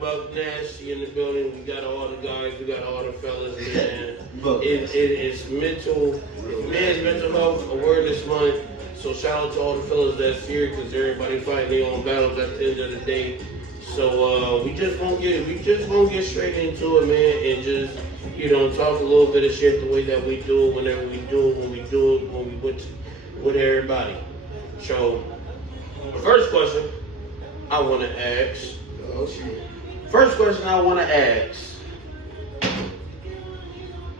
Buck Nasty in the building. We got all the guys. We got all the fellas, man. It's Men's Mental Health Awareness Month. So shout out to all the fellas that's here because everybody fighting their own battles at the end of the day. So we just gonna get straight into it, man, and just talk a little bit of shit the way that we do it whenever we do it, when we with everybody. So the first question I want to ask. Oh shit. First question I want to ask.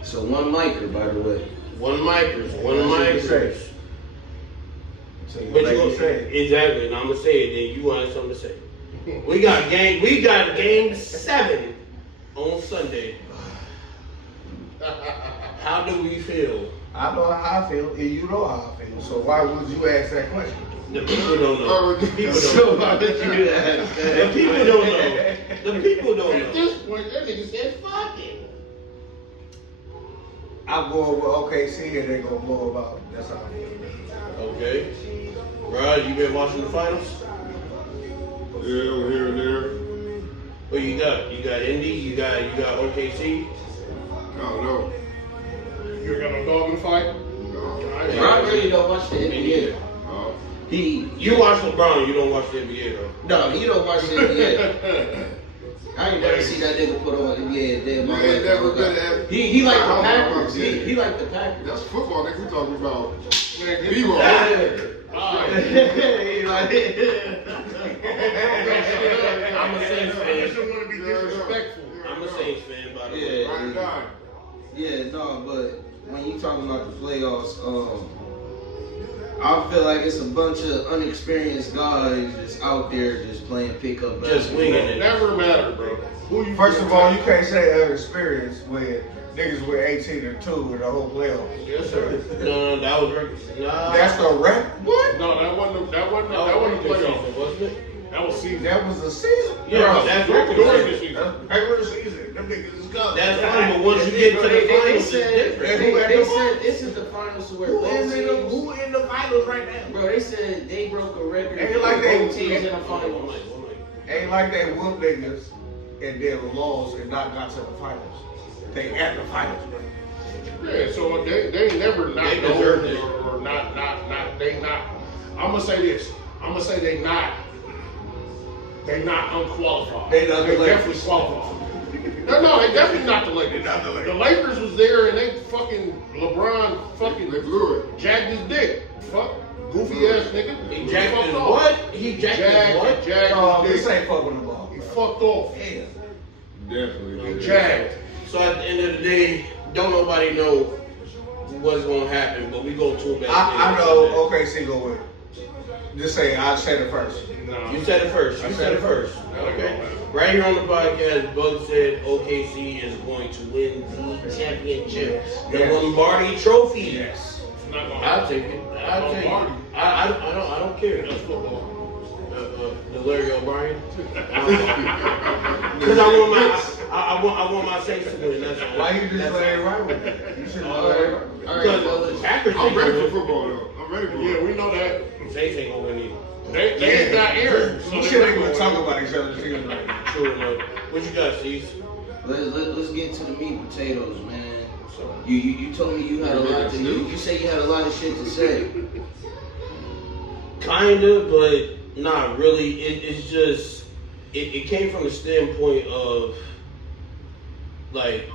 So one micer, by the way. One micers. So you But like you you gonna say. exactly, and I'm gonna say it. Then you want something to say. We got game 7 on Sunday. How do we feel? I know how I feel, and you know how I feel. So why would you ask that question? The people don't know. The people So don't know. why did you ask that? The people don't know. The people don't At know. this point, that nigga said, fuck it. I'm going with OKC, and they're gonna blow them out. That's how I feel. Okay. Rod, you been watching the finals? Yeah, here and there. What you got? You got Indy. You got OKC. I don't know. You got no dog in the fight? No. Rob really don't watch the NBA. Oh. You watch LeBron. You don't watch the NBA though. No, he don't watch the NBA. I ain't never seen that nigga put on NBA a day in my You ain't life. never been at. He like I the don't know Packers. about that. He like the Packers. That's football, nigga. We talking about Man, get B-roll. He like I'm a Saints I fan. just don't want to be disrespectful. I'm a Saints fan, by the Yeah. way. Ride or die. Yeah, no, but when you talking about the playoffs, I feel like it's a bunch of unexperienced guys just out there just playing pickup Just basketball. winging it. Never matter, bro. Who you First of all, you can't say experience with niggas with 18-2 in the whole playoffs. Yes, sir. No, that was nah. That's the record. What? No, that wasn't playoff. wasn't it? That was season. That was the season. Yeah, Bro, that's During regular the season. season. regular season. Them niggas is gone. That's fine, but once you get to the They finals, it's said, different. they said this is the finals where Who both is in the teams. Who in the finals right now? Bro, they said they broke a record. Ain't like for they- both teams in the One finals. mic. Ain't like they whoop niggas and then lost and not got to the finals. They at the finals, bro. Yeah, so they never not They know deserve it. or not they not. I'm gonna say this. I'm gonna say they not unqualified. They not the Lakers. definitely qualified. No, they definitely not the Lakers. They not the Lakers. The Lakers was there and they fucking LeBron fucking They blew it. jacked his dick. Fuck goofy ass nigga. He jacked fucked his off. what? He jacked his what? Jacked Oh, his this dick. ain't fucking the ball. He fucked off. Yeah. Definitely. Jacked. So at the end of the day, don't nobody know what's gonna happen, but we go to a bad I know OKC go win. Just say I said it first. No. You said it first. You said it first. Okay. Right here on the podcast, Bug said OKC is going to win the championship, the Yes. Lombardi Trophy. Yes. It's not gonna I'll happen. take it. I'll take it. Lombardi. I don't care. That's football. The Larry O'Brien. Because I want my Saints to win. That's all. Why you just let it right with it? You should have let it right. All right, Because fellas. the Packers I'm ain't ready gonna for win. football though. I'm ready for Yeah, it. we know that. Saints ain't gonna win either. They ain't got Aaron. So We they shouldn't not even gonna talk win. about each other's teams right now. True enough. What you got, Steve? Let's get to the meat and potatoes, man. You told me you had a lot to you say you had a lot of shit to say. Kinda, but not really. It's just it came from the standpoint of like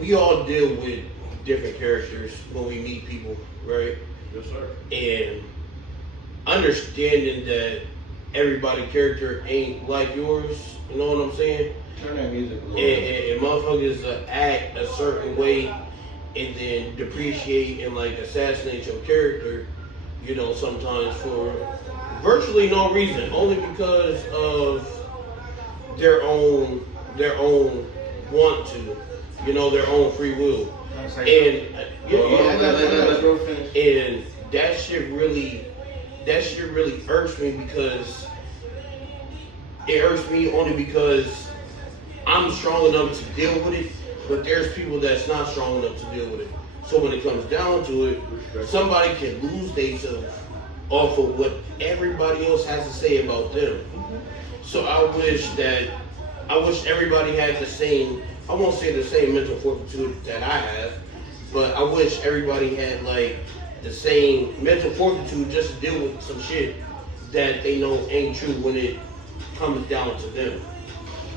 we all deal with different characters when we meet people, right? Yes, sir. And understanding that everybody's character ain't like yours, you know what I'm saying? Turn that music a little And, bit. and motherfuckers act a certain way and then depreciate and like assassinate your character, you know, sometimes for virtually no reason, only because of their own want to, you know, their own free will. And and that shit really irks me because it irks me only because I'm strong enough to deal with it, but there's people that's not strong enough to deal with it. So when it comes down to it, somebody can lose themselves off of what everybody else has to say about them. So I wish that I wish everybody had the same, I won't say the same mental fortitude that I have, but I wish everybody had like the same mental fortitude just to deal with some shit that they know ain't true when it comes down to them.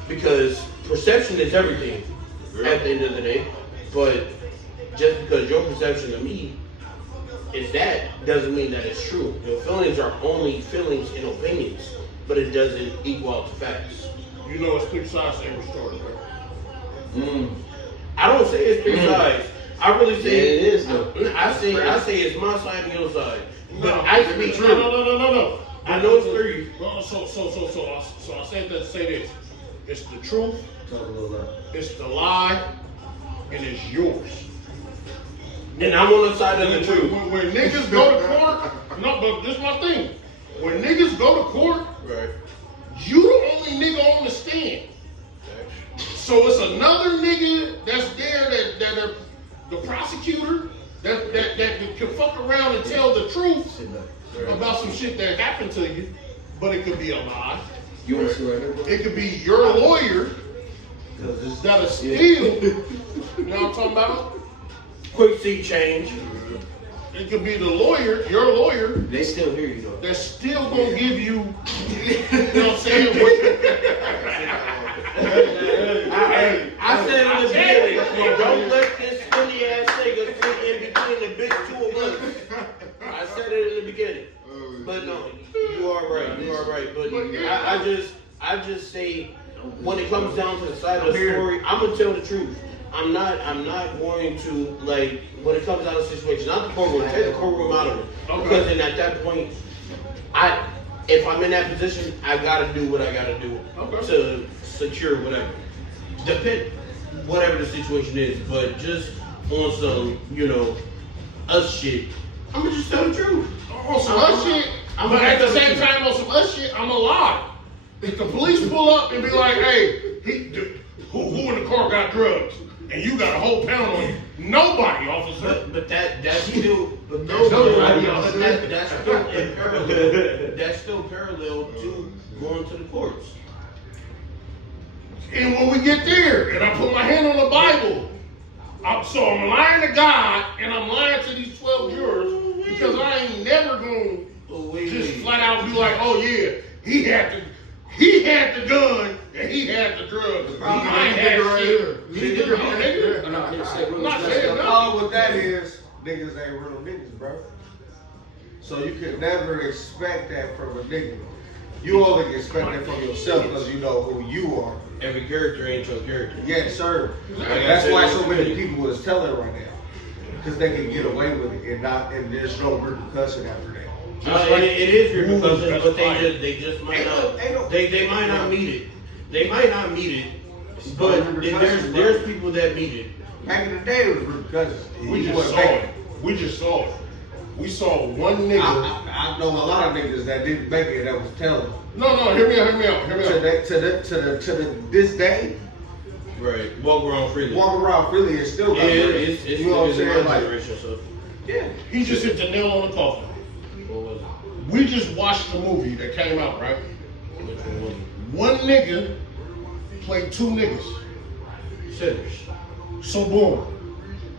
Because perception is everything at the end of the day, but just because your perception of me is that doesn't mean that it's true. Your feelings are only feelings and opinions, but it doesn't equal out to facts. You know it's two sides to every story, right? I don't say it's three sides. I really say Yeah, it is, though. I say it's my side and your side. But No, I speak true. No. I know it's three. Well, so I said that to say this. It's the truth, Talk a little loud. it's the lie, and it's yours. And I'm on the side of the truth. When niggas go to court, no, but this is my thing. When niggas go to court, Right. you the only nigga on the stand. So it's another nigga that's there that the prosecutor that can fuck around and tell the truth Sit back. about some shit that happened to you, but it could be a lie. You want to sit right here, bro? It could be your lawyer that'll steal. You know what I'm talking about? Quick seat change. It could be the lawyer, your lawyer, They still hear you though. that's still gonna give you, you know what I'm saying? I said in the beginning, don't let this skinny ass nigga fit in between the big two of us. I said it in the beginning. But no, you are right. You are right. But I just say when it comes down to the side of the story, I'm gonna tell the truth. I'm not going to, like, when it comes out of the situation, not the courtroom, take the courtroom out of it. Okay. Because then at that point, if I'm in that position, I gotta do what I gotta do to secure whatever. Whatever the situation is, but just on some, us shit, I'm gonna just tell the truth. On some us shit, but at the same time on some us shit, I'm a lie. If the police pull up and be like, hey, who in the car got drugs? And you got a whole pound on you. Nobody, officer. But that's still, Nobody that's still in parallel. That's still parallel to going to the courts. And when we get there, and I put my hand on the Bible, so I'm lying to God, and I'm lying to these 12 jurors, because I ain't never going to just flat out be like, oh yeah, he had the gun, and he had the drugs. I ain't had shit. I'm not saying The nothing. problem with that is niggas ain't real niggas, bro. So you can never expect that from a nigga. You only can expect that from yourself because you know who you are. Every character ain't your character. Yes, sir. Like That's I why said, so many people is telling right now. Because they can get away with it and there's no repercussion after that. It is repercussions, Ooh, but that's they just might Ain't no- not. They might not meet it. They might not meet it. But there's people that meet it. Back in the day, it was repercussions. We You just wasn't saw making it. We just saw it. We saw one nigga. I know a lot of niggas that didn't make it that was telling. No, hear me out. To this day, Right. Walk around freely. walk around freely is still Yeah, got it's you know what I'm it's my saying? Like, generation, so. yeah. He just hit the nail on the coffin. What was it? We just watched the movie that came out, right? Which one was it? One nigga played two niggas. Sinners. So boom.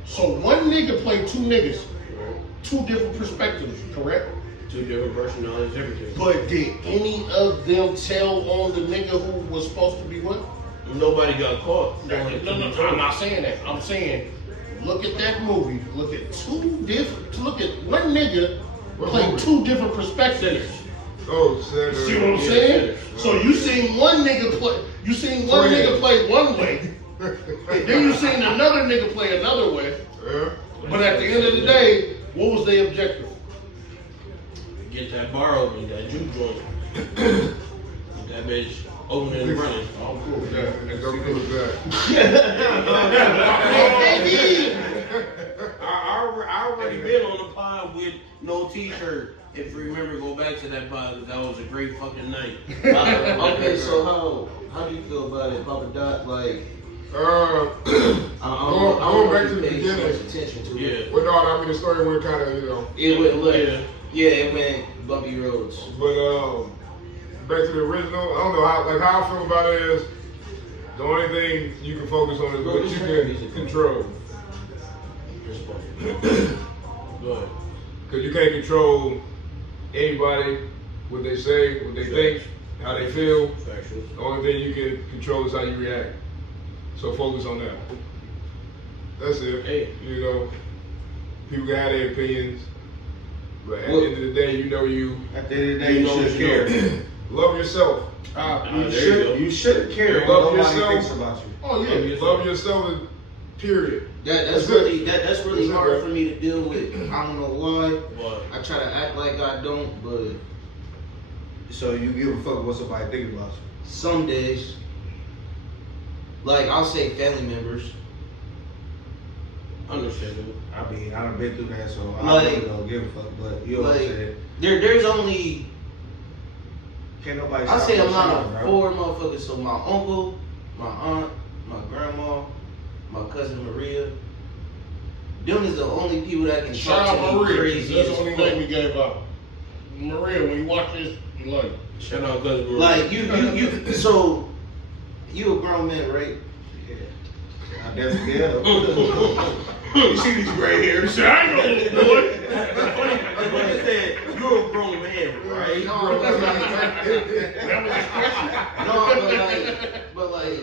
So one nigga played two niggas. Right. Two different perspectives, correct? Two different personalities, everything. But did any of them tell on the nigga who was supposed to be what? Nobody got caught. No, I'm not saying that. I'm saying, look at that movie. Look at one nigga playing two different perspectives. Sinners. Oh, Senator. See what I'm Yeah, saying? sinners. So you seen one nigga play. You seen one nigga play one way. Then you seen another nigga play another way. Yeah. But at the end of the day, what was their objective? Get that bar open, that juke joint. Get that bitch open and running. I'm cool with that. And go do that. I already been on the pod with no t-shirt. If you remember, go back to that pod, 'cause that was a great fucking night. Okay, so how do you feel about it, Papa Doc? Like, Going back to the pay so much beginning. attention to Yeah. it. Well, no, I mean, the story went kind of, It went left. Yeah. Yeah, it went bumpy roads. but back to the original, I don't know how I feel about it is, The only thing you can focus on is what you can control. Go ahead. Because you can't control anybody, what they say, what they think, how they feel. Factual. The only thing you can control is how you react. So focus on that. That's it. Hey. You know, people can have their opinions, but at the end of the day, you know you At the end of the day, you know should what you care. love yourself. You should care what Love nobody yourself. thinks about you. Oh yeah, love yourself. Period. That's really hard for me to deal with. I don't know why. But I try to act like I don't, but So you give a fuck what somebody think about you. some days, like I'll say family members. understandable. I mean, I done been through that, so I Like- really don't give a fuck. But you know what I'm Like, saying? there's only Can't nobody I stop say a your lot shine, of bro. 4 motherfuckers. So my uncle, my aunt, my grandma, my cousin Maria. Them is the only people that can Shout talk out to me Maria. crazy That's as the only fuck. name we gave out. Maria, when you watch this, you like. Shout out cousin Maria. Like you. So you a grown man, right? I definitely am. You see these gray hairs? Say, I know, boy. That's funny. That's what I said. You're a grown man, right? No, but like, That was his question. no, but like,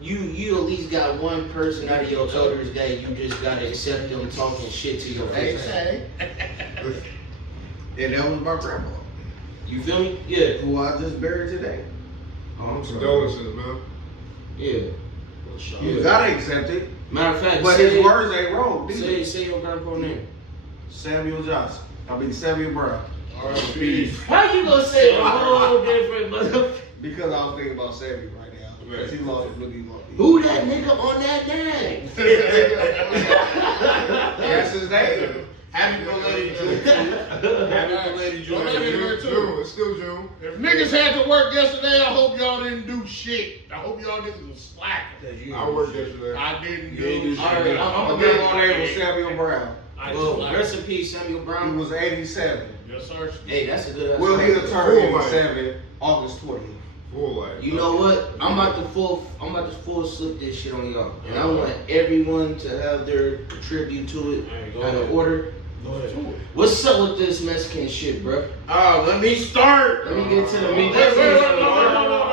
you at least got one person out of your elders that you just gotta accept them talking shit to your face. And that was my grandma, You feel me? Yeah, who I just buried today. Oh, I'm sorry. Condolences, man. yeah. You gotta accept it. Matter of fact, But say, his words ain't wrong. say your grandpa name. Samuel Johnson. I mean Samuel Brown. R.I.P. How you gonna say a whole different motherfucker? Because I was thinking about Samuel right now. Because he lost his nigga. Who that nigga on that name? That's his name. Happy belated June. Happy belated Don't let me June. hear June, it's still June. If niggas had to work yesterday, I hope y'all didn't do shit. I hope y'all niggas was slacking. I worked yesterday. I didn't You ain't do do shit. shit. Alright, I'm My gonna grandma get name was Samuel Brown. Well, rest in peace, Samuel He Brown. was 87. Yes, sir. Hey, that's a good. Well, he'll turn Full life. 87 August 20th. Full life. You know what? I'm about to full slip this shit on y'all, and I want everyone to have their contribute to it Alright, go out of ahead. order. Go ahead. What's up with this Mexican shit, bro? Let me start. Let me get to the meat. Wait,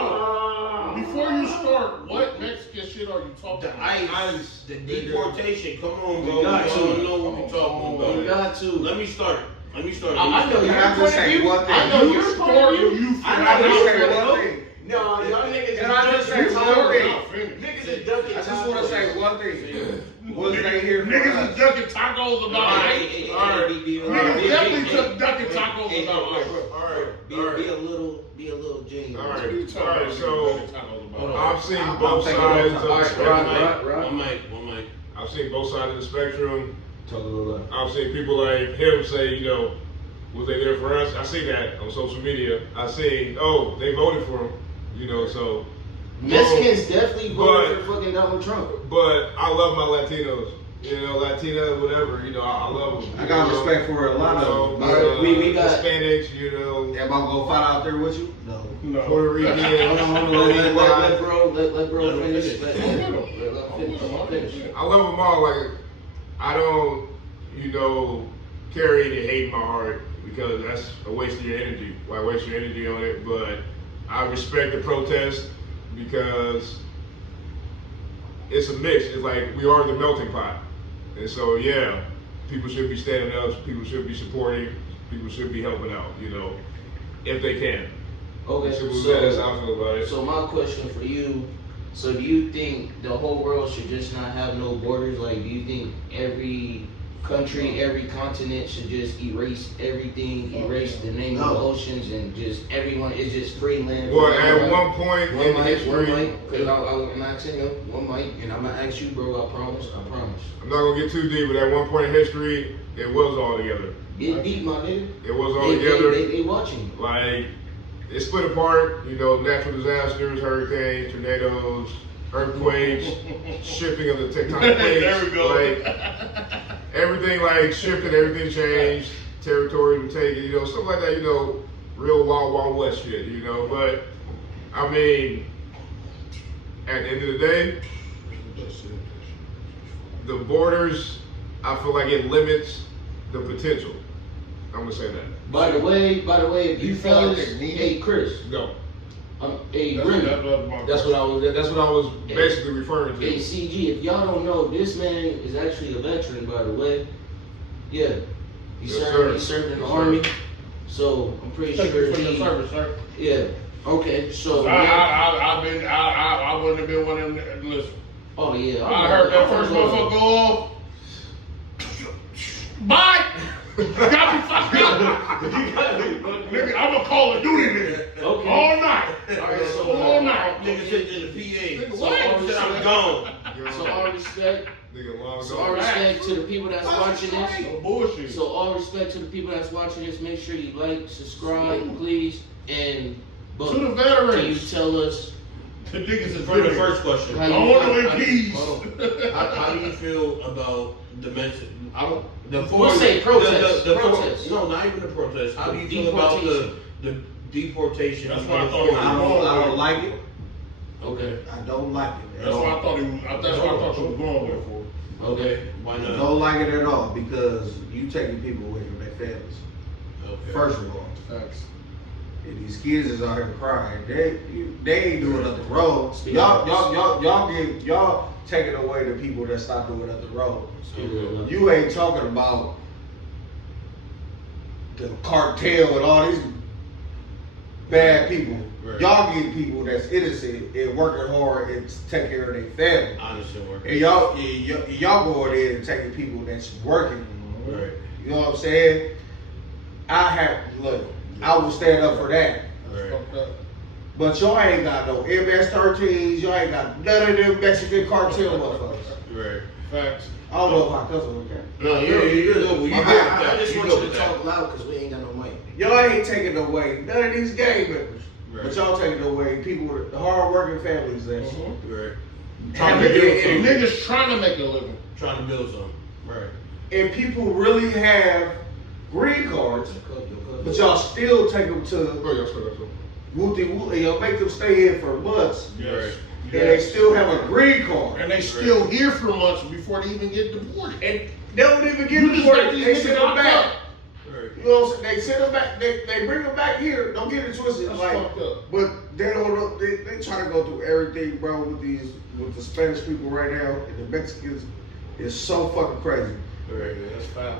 no. Before you start, what Mexican shit are you talking The about? ice, the deportation. Come on, bro. You got We to. don't know what we talking You about. got to. Let me start. I know Can your I just point of say view. one thing? I know You your point start of or view. you I I know just your say point one of view. thing. No, y'all niggas Can I just say one thing? Niggas is ducking. I just want to say one thing. Was they here for Niggas us? is ducking tacos about Alright, ice. Niggas definitely took ducking tacos about ice. Be a little genuine. All right. What are you talking All right, about? so Ducking tacos about ice? I've seen both taking sides notes. of the Alright, spectrum. Rock. One mic. I've seen both sides of the spectrum. Totally. I've seen people like him say, you know, was they there for us? I see that on social media. I seen, oh, they voted for him, you know, so. Mexicans definitely voted But- for fucking Donald Trump. But I love my Latinos. You know, Latinas, whatever, you know, I love them. I got respect for a lot of them. We got- Hispanics, you know, Am I gonna fight out there with you? No. No. Puerto Rican. Hold on, let bro finish. Let Let him him finish. I love them all. Like, I don't, you know, carry any hate in my heart because that's a waste of your energy. Why waste your energy on it? But I respect the protest because it's a mix. It's like we are the melting pot. And so, yeah, people should be standing up. People should be supporting. People should be helping out, you know, if they can. Okay, Simple as that. That's how I feel about it. so my question for you, so do you think the whole world should just not have no borders? Like, do you think every country, every continent should just erase everything, erase the name of the oceans, and just everyone is just free land? Well, at one point One in mic, history, because I'm asking you one mic, and I'm gonna ask you, bro. I promise. I'm not gonna get too deep, but at one point in history, it was all together. Get deep, my nigga. It was all together. They watching you. Like, it split apart, you know, natural disasters, hurricanes, tornadoes, earthquakes, shifting of the tectonic plates. There we go. Like, everything like shifted, everything changed, territory was taken, you know, stuff like that, you know, real wild, wild west shit, you know. But, I mean, at the end of the day, the borders, I feel like it limits the potential. I'm gonna say that. By the way, if you You feel like fellas, they need hey Chris, Go. hey That's Remy, That's what I was basically referring hey to. CG, if y'all don't know, this man is actually a veteran, by the way. Yeah, he Yes, served. sir. He served in the Yes, army, so I'm pretty Thank sure you for your he. service, sir. Yeah. Okay. So. I wouldn't have been one of them. Listen, Oh yeah. I heard that first motherfucker go off. Bye. Got me fucked up. Nigga, I'm a Call of Duty nigga. Okay. All night. Alright, so All night. Nigga said to the PA. Nigga, what? Said I'm gone. So all respect. Nigga, long So all ago. respect to the people that's watching this. No bullshit. So all respect to the people that's watching this. Make sure you like, subscribe, please, and. But To the can you veterans. tell us The niggas is For the ready. first question, how I you? want to in peace. how do you feel about the mention? I don't. The We'll say protest. The Protest. No, not even the protest. How do you feel Deportation. about the deportation? That's of what I the thought it was. foreigners? I don't like it. Okay. I don't like it. At That's what I all. thought he was. That's what I thought you was going there for. Okay. Why I not? don't like it at all because you taking people away from their families. Okay. First of all, Facts. and these kids is out here crying. They ain't doing nothing wrong. Y'all taking away the people that stop doing nothing wrong. You ain't talking about the cartel and all these bad people. Right. Y'all get people that's innocent and working hard and take care of their family. Honest and work. And y'all going in and taking people that's working. Right. You know what I'm saying? I will stand up for that. Right. Fucked up. But y'all ain't got no MS-13s, y'all ain't got none of them Mexican cartel motherfuckers. Right. Facts. I don't know if I cuss with that. No, you're good. Well, you good with that. I just You want good you to with that. talk loud because we ain't got no mic. Y'all ain't taking away none of these gang members. Right. But y'all taking away people with hard-working families that's Right. Trying to Niggas, build something. niggas trying to make a living. Trying to build something. Right. and people really have green cards, but y'all still take them to Oh, yes, sir, yes, sir. Wooty Wooty. Y'all make them stay here for months, Right. and they still have a green card. And they still here for months before they even get deported. And they don't even get You just deported. got these They niggas send them locked back. up. Right. You know what I'm saying? They send them back. They bring them back here. Don't get it twisted. That's Like, fucked up. but they don't know. They try to go through everything, bro. With the Spanish people right now and the Mexicans, it's so fucking crazy. Right. That's foul.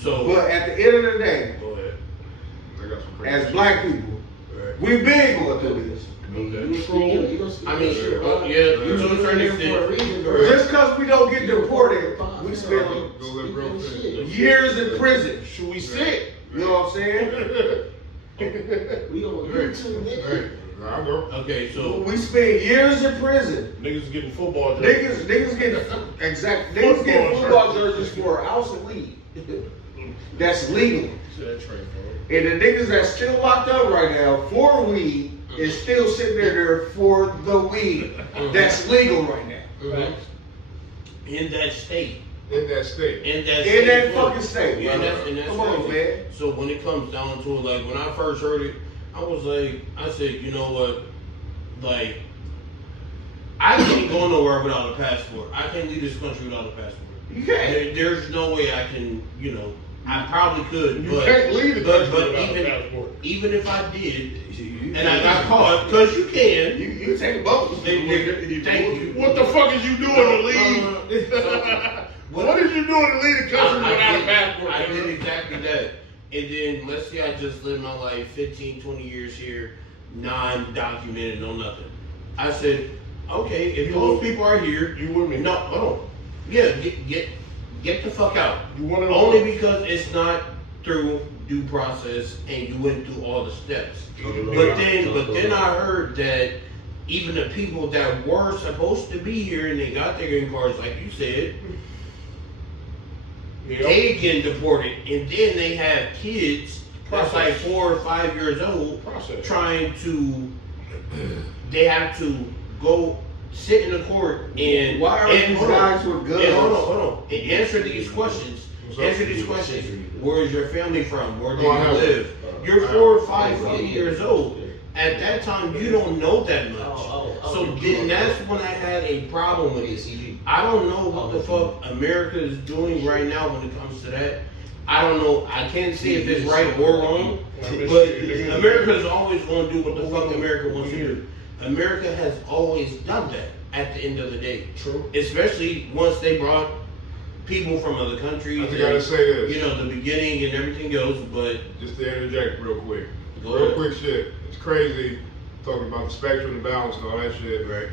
So. But at the end of the day, Go ahead. I got some crazy as shit. black people, Right. we've been going through this. Okay. I mean, yeah, you to a certain extent. Just because we don't get deported, we spend Go let bro finish. years in prison. Should we sit? You know what I'm saying? We on Right. YouTube, nigga. Right. Nah, I know. Okay, so. We spend years in prison. Niggas getting football jerseys. Niggas get football jerseys for an ounce of weed. That's legal. See that train, And the niggas that's still locked up right now for weed is still sitting there for the weed. That's legal right now. Mhm. In that state. In that state. In that In that state, fucking state, Yeah, brother. that's Come on, crazy. man. So when it comes down to it, like when I first heard it, I was like, I said, you know what? Like, I can't go nowhere without a passport. I can't leave this country without a passport. You can't. There's no way I can, you know, I probably could, You but can't leave the but country without a even passport. even if I did, and I got caught, because you can. You take both. Thank you. What the fuck is you doing to leave? What is you doing to leave the country without a passport? I did exactly that. And then let's say I just lived my life 15, 20 years here, non-documented, no nothing. I said, okay, if those people are here, You with me? no, hold on. Yeah, get the fuck out. You want to Only because it's not through due process and you went through all the steps. But then I heard that even the people that were supposed to be here and they got their green cards, like you said, they get deported, and then they have kids that's like 4 or 5 years old Process. trying to. They have to go sit in the court and. Why are and, these hold on, guys with guns? and hold on. And answer these questions. Answer these questions. Where is your family from? Where do you live? You're 4 or 5 years old. at that time you don't know that much. So then that's when I had a problem with it. I don't know what the fuck America is doing right now when it comes to that. I don't know. I can't say if it's right or wrong, but America is always going to do what the fuck America wants to do. America has always done that at the end of the day. True. Especially once they brought people from other countries. I just gotta say this. You know, the beginning and everything else, but Just to interject real quick. Go Real ahead. quick shit. It's crazy talking about the spectrum, the balance, and all that shit. right.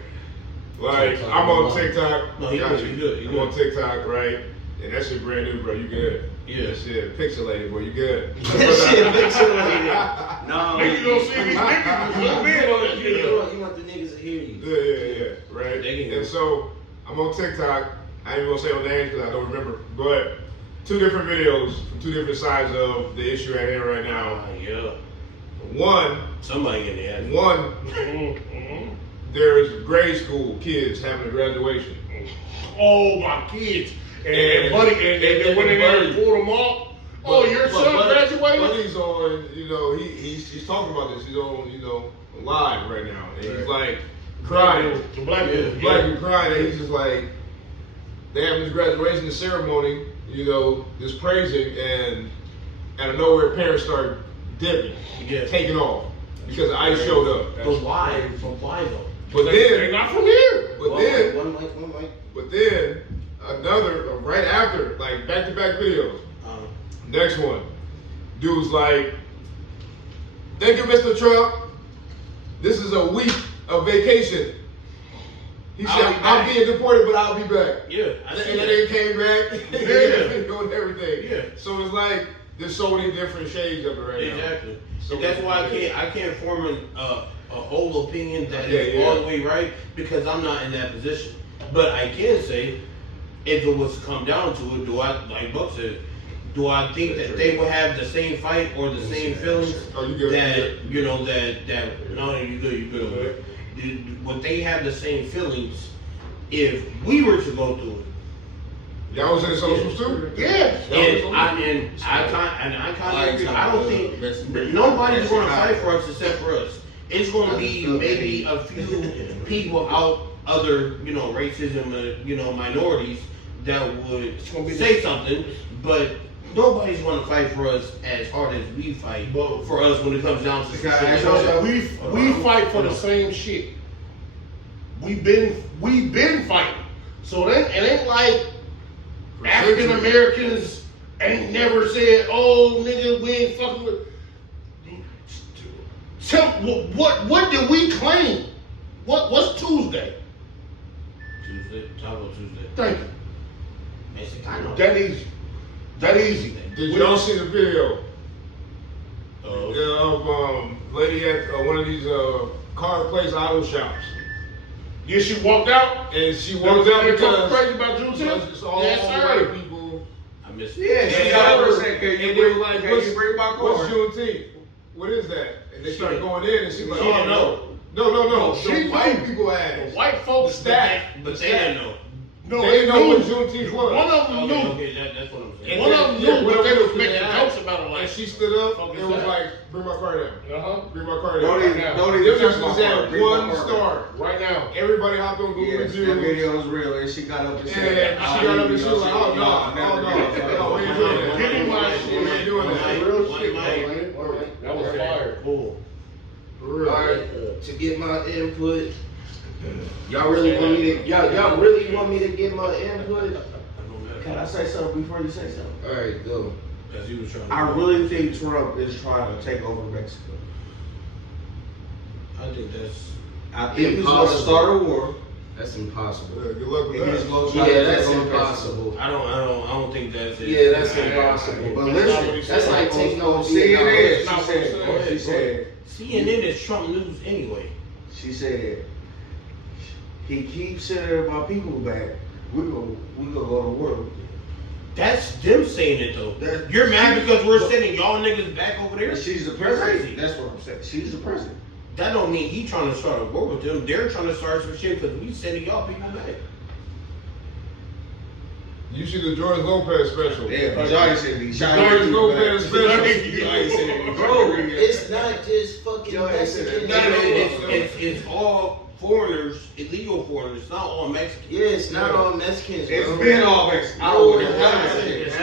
Like, I'm on TikTok. No, he Got good, you. he good, he I'm good. on TikTok, right? And that shit brand new, bro. You good. Yeah. That shit pixelated, boy. You good. Shit, pixelated. No. Niggas don't see these niggas zoom in on that video. You want the niggas to hear you. Yeah, right? They can hear. And so, I'm on TikTok. I ain't even gonna say no names because I don't remember. But 2 different videos from 2 different sides of the issue at hand right now. Yeah. One, Somebody in there. there's grade school kids having a graduation. Oh, my kids. And Buddy, and they went in there and pulled them off. Oh, your son graduated? Buddy's on, you know, he's talking about this. He's on, you know, live right now. And he's like crying. The black dude. Black dude crying, and he's just like, they have this graduation ceremony, you know, just praising, and out of nowhere, parents start dipping, Yeah. taking off, because ICE showed up. But why? But why though? But They're then, not from here. but then, another, right after, like, back-to-back videos, next one, dude's like, thank you, Mr. Trump. This is a week of vacation. He said, I'm being deported, but I'll be back. Yeah, I And see then that. they came back, Yeah. doing everything. Yeah. So it's like, there's so many different shades of it right now. Exactly. So And that's why I can't form a whole opinion that is all the way right because I'm not in that position. But I can say, if it was to come down to it, do I, like Buck said, do I think that they would have the same fight or the same feelings Oh, you good? that you know that no, you good over there. Would they have the same feelings if we were to go through it? Y'all was in socials too? Yes. I kind of agree. I don't think nobody's going to fight for us except for us. It's going to be maybe a few people out, other racism, minorities that would say something, but nobody's going to fight for us as hard as we fight for us when it comes down to We fight for the same shit. We've been fighting. So it ain't like African Americans ain't never said, "Oh, nigga, we ain't fucking with." Tell what did we claim? What's Tuesday? Taco Tuesday. Thank you. Mexicano. That easy. Did y'all see the video? Of lady at one of these car place auto shops. Yeah, she walked out. And she Walked walked out out there talking because crazy about Juneteenth. it's all Yes, white sir. people. I missed Yeah, it. she And got they her were saying, and can they you were like, bring my what's car? Juneteenth? What is that? And they She start didn't- going in and she's like, she oh didn't know. No. She The white knew. people The asked. white folks, The staff. But they didn't know. no, They didn't know knew. what Juneteenth was. One of them knew. Okay, that's what I'm saying. One of them Yeah, knew, but they was whatever making they had. jokes about it. And Like, she stood up Fuck and is was that? like, bring my car down. Bring my car Don't down. even, now. don't This even touch is my just car. at Bring my one car. star. right now. Everybody hopped on Google Yes, that Reviews. video was real, and she got up and And said, she got up and she was like, oh no, we ain't doing that. Give me my shit. We ain't doing that. Real shit, man. That was fire. Cool. For real. Alright, to get my input, y'all really want me to y'all really want me to get my input? can I say something before you say something? Alright, go. Because he was trying to. I really think Trump is trying to take over Mexico. I think that's. I think he's going to Impossible. start a war, That's impossible. Good luck with and he's that. going to try Yeah, to that's take over Mexico. impossible. I don't think that's it. Yeah, that's impossible. But That's not what he listen, said. That's like taking on over Vietnam. CNN, That's not what he she said, CNN is Trump news anyway. she said, he keeps sending my people back. We gonna go to war. That's them saying it though. That- You're mad because we're sending y'all niggas back over there? She's the You're president. crazy. That's what I'm saying. She's the president. That don't mean he trying to start a war with them. They're trying to start some shit because we sending y'all people back. You see the George Lopez special? Yeah, Johnny said he shot George you. Lopez special. Johnny said Bro, it's not just fucking Yo, I said Mexicans. It's all foreigners, illegal foreigners. It's not all Mexicans. Yeah, it's not all Mexicans, bro. It's been all Mexican. I Bro, don't know what it's I'm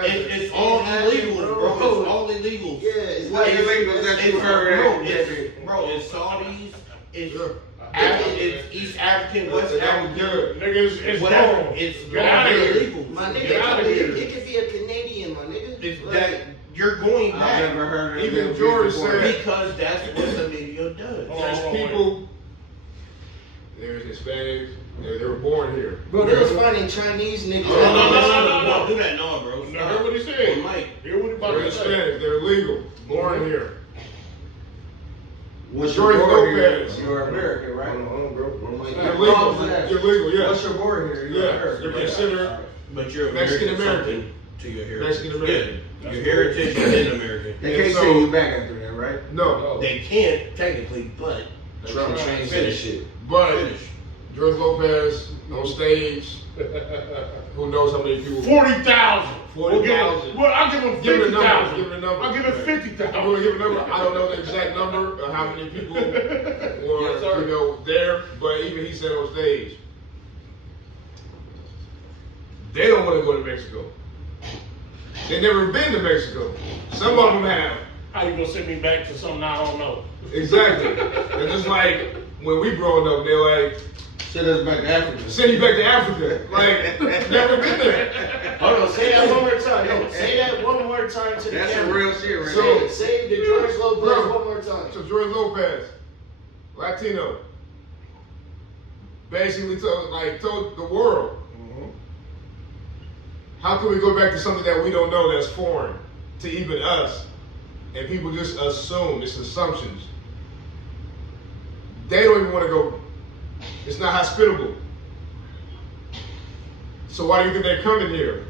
saying. It's all illegals, bro. It's all illegals. Yeah, it's What not illegals that you heard? It's Saudis. It's East African, West African. Good. Nigga, it's Whatever. wrong. It's Get out of here. illegal. My nigga, Get out of here. it could be a Canadian, my nigga. It's Like, that you're going I've back never heard of Even them George before. said- because that's what the video does. There's people. There's Hispanics. They were born here. Bro, they was finding Chinese niggas. No, do that, no, bro. You heard what he said? Mike. Hear what he about They're to say? Hispanic. They're legal. Born here. What's George your board here? Lopez. You're American, right? You're legal. You're legal. Yes. What's your board here? You're Yeah. American. You're right? considered But you're Mexican American American. to your heritage. Mexican American. Yeah, your heritage is American. They And can't so- send you back after that, right? no. They can't technically, but Trump changed that Finish. shit. But finish. George Lopez on stage. Who knows how many people? 40,000. 40,000. Well, I'll give him Give it a number. 50,000. Give it a number. I'll give him I'm 50,000. gonna give a number. I don't know the exact number of how many people were, you know, there. But even he said on stage, they don't want to go to Mexico. They never been to Mexico. Some of them have. How you gonna send me back to something I don't know? Exactly. And just like when we growing up, they're like, Send us back to Africa. send you back to Africa. Like, never been there. Hold on, say that one more time. Yo, say that one more time to the That's some camera. real shit, right? So- Say the George Lopez Bro. one more time. So George Lopez, Latino, basically told the world, how can we go back to something that we don't know that's foreign to even us, and people just assume, it's assumptions. They don't even want to go. It's not hospitable. So why do you think they're coming here?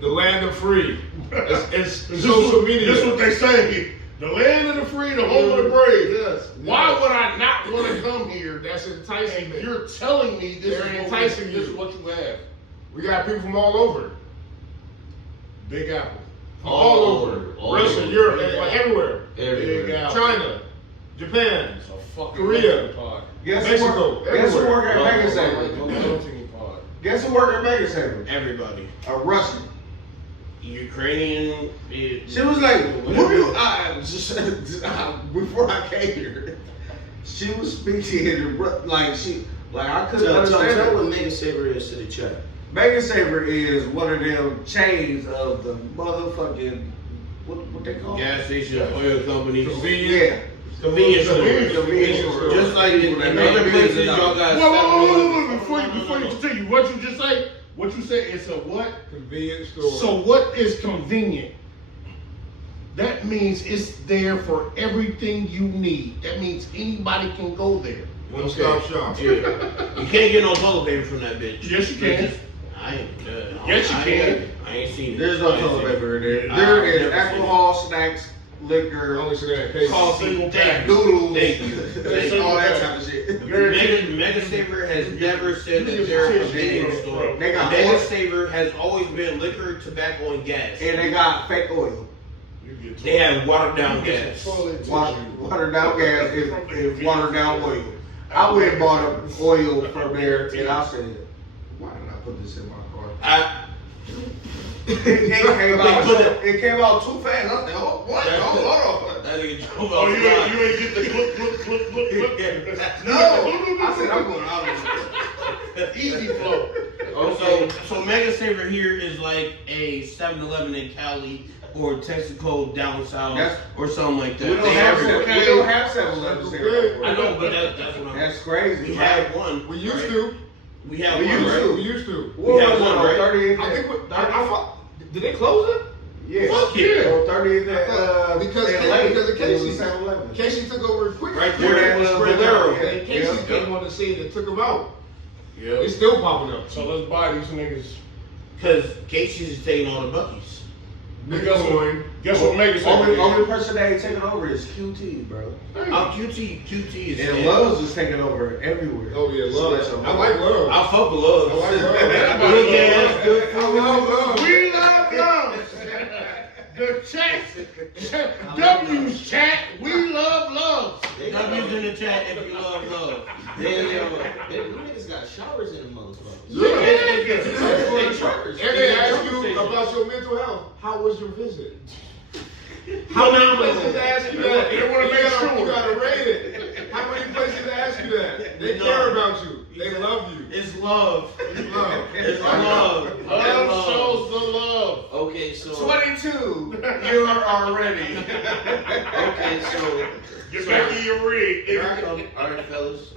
The land of free. It's social media. This is what they say. The land of the free, the home of the brave. Yes. Why would I not want to come here? That's enticing. And you're telling me this They're is enticing this you. is what you have. We got people from all over. Big Apple. All over. Russia, over. Europe, Yeah. like everywhere. Big Everywhere. Apple. China, Japan, It's a fucking Korea. melting pot. Guess Mexico, Guess who everywhere. work at Mega A Saver? melting pot. Guess who work at Mega Saver? Everybody. A Russian. Ukrainian. She was like, "Who you?" Before I came here, she was speaking in I couldn't Tell understand it. what Mega Saver is to the chat. Mega Saver is one of them chains of the motherfucking what they call Gas station, oil companies. Convenient. Yeah, Convenience stores. Convenience stores. Just like in People that other make places, millions of y'all got. Whoa, before you continue, what you just say? What you say is a what? Convenience store. So what is convenient? That means it's there for everything you need. That means anybody can go there. One stop shop. Yeah. You can't get no toilet paper from that bitch. Yes, you can. I ain't. Yes, you can. I ain't seen it. there's no I ain't toilet seen it. paper in there. I've There is never seen alcohol, snacks, I liquor, only see that case. Coffee, thank you. noodles, Thank you. Thank you. all that type of shit. Mega Saver has never said that they're a convenience store. They got Mega oil, Saver has always been liquor, tobacco, and gas. and they got fake oil. They have watered down gas. Watered down gas is watered down oil. I went and bought a oil from there, and I said, "Why did I put this in my car?" It came out too fast. I said, "Oh, what? Hold on." That nigga drove Oh, outside. you ain't get the clip. No, I said I'm going out of here. Easy flow. So Mega Saver here is like a 7-Eleven in Cali or Texaco down south That's- or something like that. We don't They have everywhere. 7-Eleven here. I know, but that's what I'm. That's crazy. We have one. We used right? to. We have We one, used right? to. We used to. What have was it one, on right? 30th? I think. I thought. Did they close it? Yeah. Fuck yeah. On 30th at Because in LA, because of it was Casey. 7-Eleven. Casey took over quick. Right Where there, that Valero. Yeah. And Casey came on the scene and took him out. Yeah. It's still popping up. So let's buy these niggas. Because Casey's is taking all the buckies. Bitcoin. Guess what Megan said? Only person that ain't taking over is QT, bro. QT is And Loves is taking over everywhere. Oh yeah, love. I like love. I fuck with love. I like love. Look at us, good I love love. We love love. The chat, W's chat, we love love. W's in the chat if you love love. Them niggas got showers in the motherfuckers. And they ask you about your mental health. How was your visit? How many places ask you that? They wanna make sure. You gotta rate it. How many places ask you that? They care about you. They love you. It's love. It's love. It's love. Love shows the love. Okay, so 22. You're already. okay, so Get back in your rig. all right, fellas.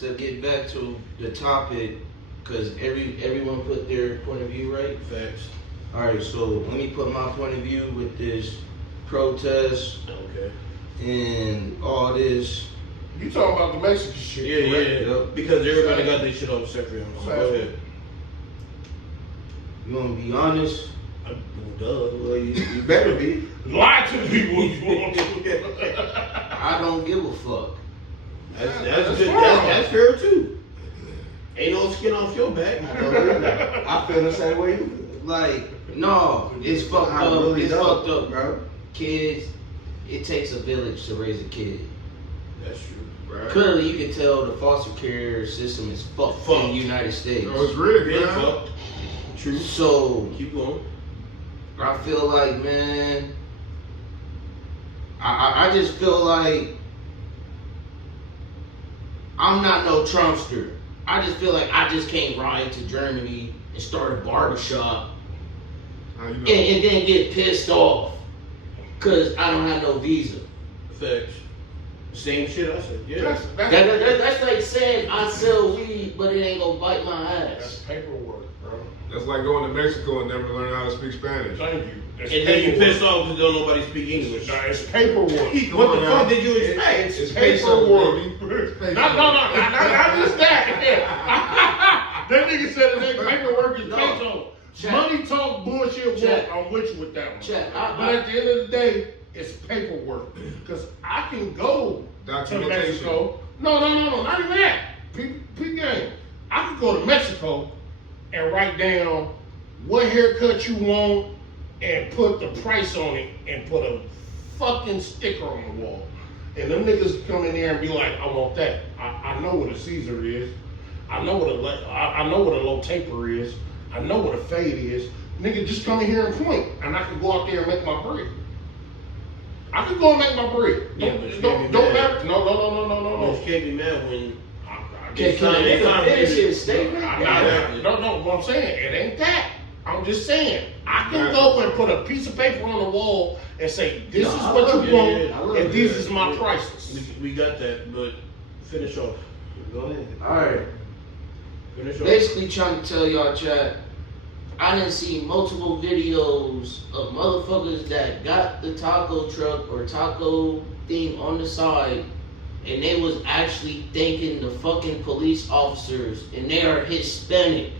To get back to the topic, because everyone put their point of view right. Facts. All right, so let me put my point of view with this protest Okay. and all this. You talking about the Mexican shit? Yeah, correct? yeah. Yep. Because everybody got their shit off separate. So go ahead. You want to be honest? Duh. Well, You better be. Lie to the people if you want to. I don't give a fuck. That's That's good. fine. That's fair too. Ain't no skin off your back. I feel the same way you feel. Like, no, it's fucked I up. really It's don't, fucked up, bro. Kids, it takes a village to raise a kid. That's true. Right. Clearly, you can tell the foster care system is fucked in the United States. No, it's rigged, Big man. fuck. True. So, Keep going. I feel like, man, I just feel like I'm not no Trumpster. I just feel like I just can't ride to Germany and start a barbershop How you know? and then get pissed off because I don't have no visa. Facts. Same shit I said. Yeah. That's like saying I sell weed, but it ain't gonna bite my That's ass. paperwork, bro. That's like going to Mexico and never learning how to speak Spanish. Thank you. It's And then you paperwork. pissed off because don't nobody speak English. Nah, it's paperwork. What the fuck did you expect? It's paperwork. It's paperwork. Not just that. That nigga said it ain't paperwork, it's No. peso. Check. Money talk bullshit Check. walk. I'm with you with that one. Check. But at the end of the day, it's paperwork. Because I can go to Documentation. Mexico. No, not even that. Peep game. I could go to Mexico and write down what haircut you want and put the price on it and put a fucking sticker on the wall. And them niggas come in there and be like, I want that. I know what a Caesar is. I know what a low taper is. I know what a fade is. Nigga, just come in here and point, and I can go out there and make my bread. I can go and make my bread. Yeah, but you Don't can't be mad. matter. No. You can't be mad when Can a nigga finish his statement? No, what I'm saying, it ain't that. I'm just saying, I can go and put a piece of paper on the wall and say, this is what you want, and these is my prices. we got that, but finish off. Go ahead. Alright. Finish off. Basically trying to tell y'all, chat, I done seen multiple videos of motherfuckers that got the taco truck or taco thing on the side, and they was actually thanking the fucking police officers, and they are Hispanic,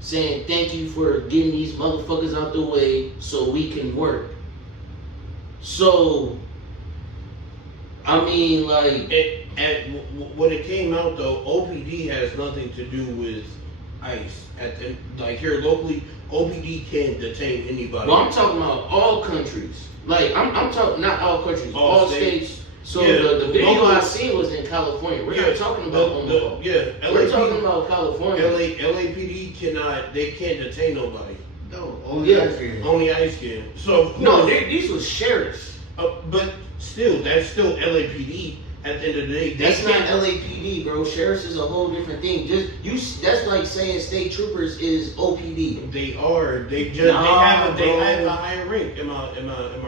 saying thank you for getting these motherfuckers out the way so we can work. So, I mean, like, When it came out though, OPD has nothing to do with ICE. Like here locally, OPD can't detain anybody. well, I'm talking about all countries. Like, I'm talking, not all countries, all states. So Yeah. the video Local- I seen was in California. We're not talking about Omaha. LAPD, We're talking about California. LAPD they can't detain nobody. No, only Yeah. ice cream. Only ICE can. So of No, course, these was sheriffs. but still, that's still LAPD. At the end of the day, they That's not can't- LAPD, bro. Sheriffs is a whole different thing. That's like saying state troopers is OPD. They are. They just Nah, they bro. have a higher rank. Am I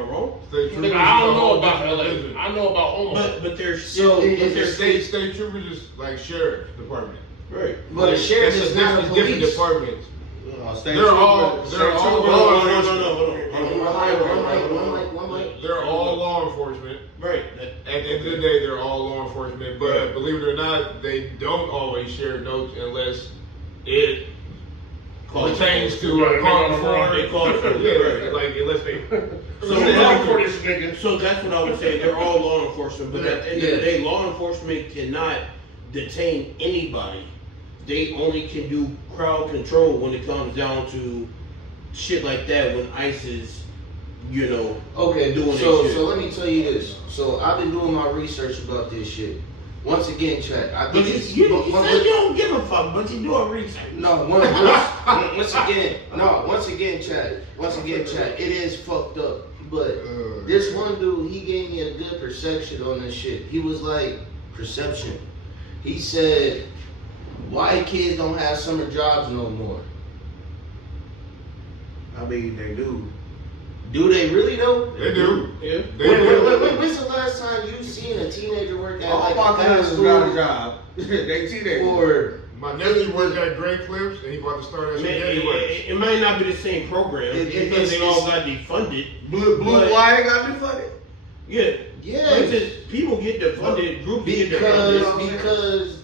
wrong? State troopers Nigga, I don't is a know whole about different LA. division. I know about Omaha. But they're So, still. if But The they're state troopers is like sheriff department. right. But a sheriff It's is not a different police. departments. State They're all- trooper- they're state all- trooper- No. One mic. They're all law enforcement. Right. At the end of the day, they're all law enforcement. But Right. believe it or not, they don't always share notes unless it pertains to calling for They call for it. yeah, like unless they. So Vote for this nigga. So that's what I would say. They're all law enforcement, but at the end of the day, law enforcement cannot detain anybody. They only can do crowd control when it comes down to shit like that. When ICE is, you know, Okay, doing so their shit. so let me tell you this. So I've been doing my research about this shit. Once again, chat. I But think you it's said you don't give a fuck, but you doing research. no. Once again, chat. It is fucked up. But this one dude, he gave me a good perception on this shit. He was like, perception. He said, white kids don't have summer jobs no more. I mean, they do. Do they really though? They do. Yeah. They do. Wait, when's the last time you seen a teenager work at All like my a fast cousins got a food job. They teenagers. or My nephew worked at Great Clips, and he about to start that Man, shit anyway. it might not be the same program because they all got defunded. Blue But- Wire got me funded. Yeah. yeah, Like this, people get defunded, groups get defunded. because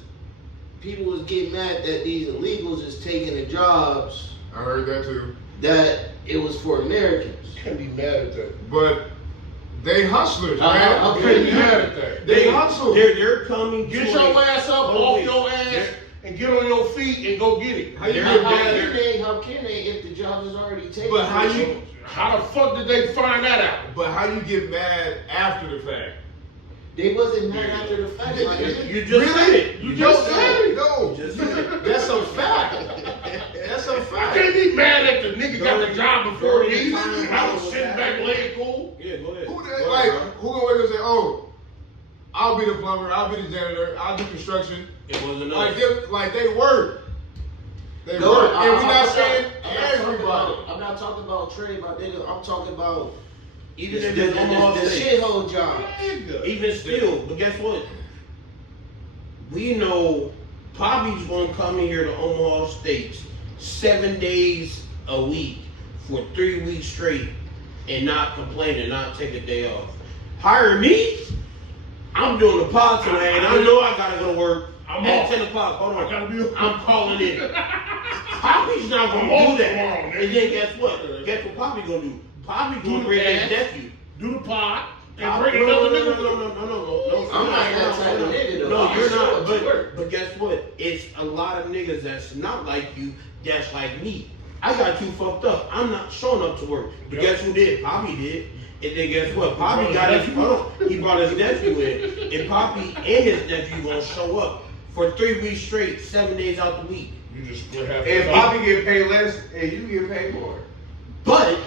people was getting mad that these illegals is taking the jobs I heard that too. that it was for Americans. Can't be mad at that. But they hustlers, man. I Can't be mad at that. They hustle. They're coming. Get to your a- ass up Oh, off wait. your ass and get on your feet and go get it. How you They're- get mad? How can they if the job is already taken? But how you? How the fuck did they find that out? But how you get mad after the fact? They wasn't mad after the fact. Like, You just said it. You just said it. You No, just said it. that's a fact. That's a I fact. can't be mad at the nigga got the job before During me. the time I I was was sitting back happening. laying cool. Yeah, go ahead. Who Go that, ahead, like bro. who gonna wake up and say, "Oh, I'll be the plumber, I'll be the janitor, I'll do construction." It wasn't Like enough. like they work. They no, work, and we're not I'm saying I'm not talking everybody. about. I'm not talking about trade, my nigga. I'm talking about Even the, if the, it's Omaha the State. shithole job. Even still, but guess what? We know Poppy's gonna come in here to Omaha State 7 days a week for 3 weeks straight and not complain and not take a day off. Hire me? I'm doing the pod today and I know I gotta go to work I'm at off. 10 o'clock. Hold I gotta on. be- I'm calling in. Poppy's not I'm gonna off do that. tomorrow, nigga. And then guess what? Guess what Poppy gonna do? Poppy Do gonna the bring his dance. nephew. Do the pod and No, bring another nigga. no. I'm not that type of nigga, though. No, I'm you're sure not. it's work. But guess what? It's a lot of niggas that's not like you. That's like me. I got too fucked up. I'm not showing up to work. But Yep. guess who did? Poppy did. And then guess what? Poppy got his. He brought his nephew in, and Poppy and his nephew gonna show up for 3 weeks straight, 7 days out the week. You just split half And the Bobby get paid less, and you get paid more. But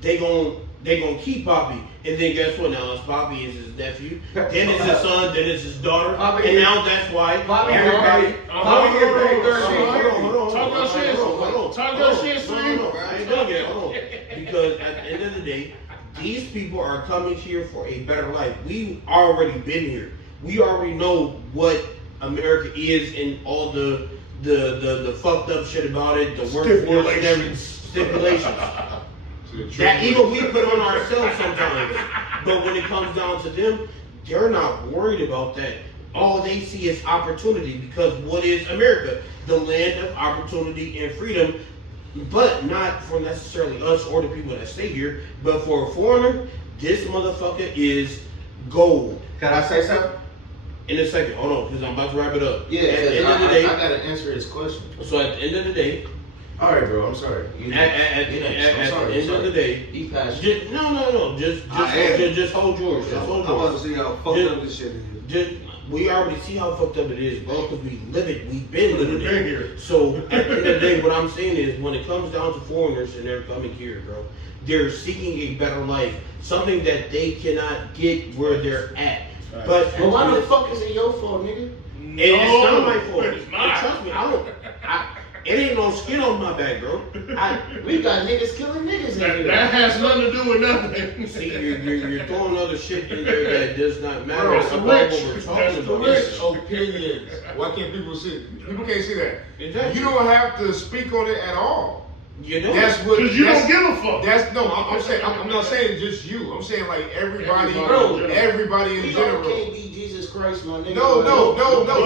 they gon' keep Poppy. And then guess what? Now it's Poppy is his nephew. Then it's his son. Then it's his daughter. Poppy- And now that's why Poppy- everybody. Poppy get paid Hold on. Talk your shit. Talk your shit, Steve. No, I ain't done yet. Hold on. Because at the end of the day, these people are coming here for a better life. We already been here. We already know what America is and all the fucked up shit about it, the workforce and everything, stipulations. That even we put on ourselves sometimes. But when it comes down to them, they're not worried about that. All they see is opportunity because what is America? The land of opportunity and freedom, but not for necessarily us or the people that stay here, but for a foreigner, this motherfucker is gold. Can I say something? In a second, hold on, because I'm about to wrap it up. Yeah, at the end of the I day, gotta answer this question. so at the end of the day, All right, bro. I'm sorry. at the end of the day, He passed. no, just hold yours. Just hold I want yours. to see how fucked up this shit is. Just, we already see how fucked up it is, bro, because we live it. We've been living We've been it. here. So at the end of the day, what I'm saying is, when it comes down to foreigners and they're coming here, bro, they're seeking a better life, something that they cannot get where they're at. But But why the fuck is it your fault, nigga? and it's not my fault. It's And not. trust me, it ain't no skin on my back, bro. We got niggas killing niggas in That, here. that has nothing to do with nothing. See, you're throwing other shit in there that does not matter Bro, about the what rich. we're That's talking the about. rich. It's opinions. Why can't people see? People can't see that. Exactly. You don't have to speak on it at all. You know? That's what. Because you that's- don't give a fuck. That's no. I'm saying. I'm not saying just you. I'm saying like everybody. Everybody. Everybody in We all general. can't be Jesus Christ, my nigga. No,